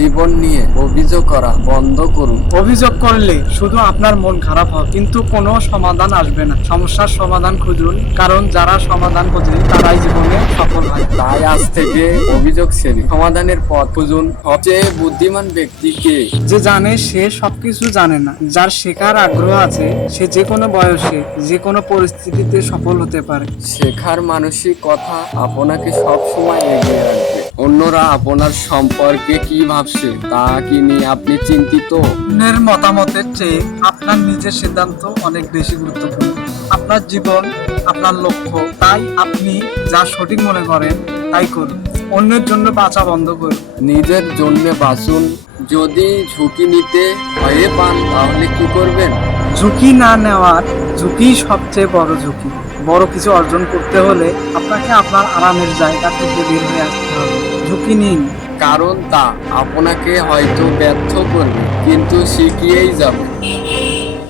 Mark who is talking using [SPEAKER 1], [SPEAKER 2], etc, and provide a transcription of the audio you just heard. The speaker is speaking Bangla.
[SPEAKER 1] জীবন নিয়ে অভিযোগ করা বন্ধ করুন।
[SPEAKER 2] অভিযোগ করলে শুধু আপনার মন খারাপ হবে কিন্তু কোনো সমাধান আসবে না। সমস্যার সমাধান খুঁজুন কারণ যারা সমাধান খোঁজে তারাই জীবনে সফল হয়।
[SPEAKER 1] তাই আজ থেকে অভিযোগ শ্রেণি সমাধানের পথ খুঁজুন। সবচেয়ে বুদ্ধিমান ব্যক্তিকে
[SPEAKER 2] যে জানে সে সবকিছু জানে না যার শেখার আগ্রহ আছে সে যে কোনো বয়সে যে কোনো পরিস্থিতিতে সফল হতে পারে।
[SPEAKER 1] শেখার মানসিক কথা আপনাকে সবসময় এগিয়ে রাখবে। অন্যরা আপনার সম্পর্কে কি ভাবছে তা কি নিয়ে আপনি চিন্তিত?
[SPEAKER 2] অন্যের মতামতের চেয়ে আপনার নিজের সিদ্ধান্ত অনেক বেশি গুরুত্বপূর্ণ। আপনার জীবন আপনার লক্ষ্য তাই আপনি যা সঠিক মনে করেন তাই করুন। অন্যের জন্য বাঁচা বন্ধ করুন।
[SPEAKER 1] নিজের জন্য বাঁচুন। যদি ঝুঁকি নিতে ভয়ে পান তাহলে কি করবেন?
[SPEAKER 2] ঝুঁকি না নেওয়ার ঝুঁকি সবচেয়ে বড় ঝুঁকি। বড় কিছু অর্জন করতে হলে আপনাকে আপনার আরামের জায়গা থেকে বের হয়ে আসতে হবে। ঝুঁকি নিন।
[SPEAKER 1] কারণ তা আপনাকে হয়তো ব্যর্থ করবে, কিন্তু শিখিয়েই যাবে।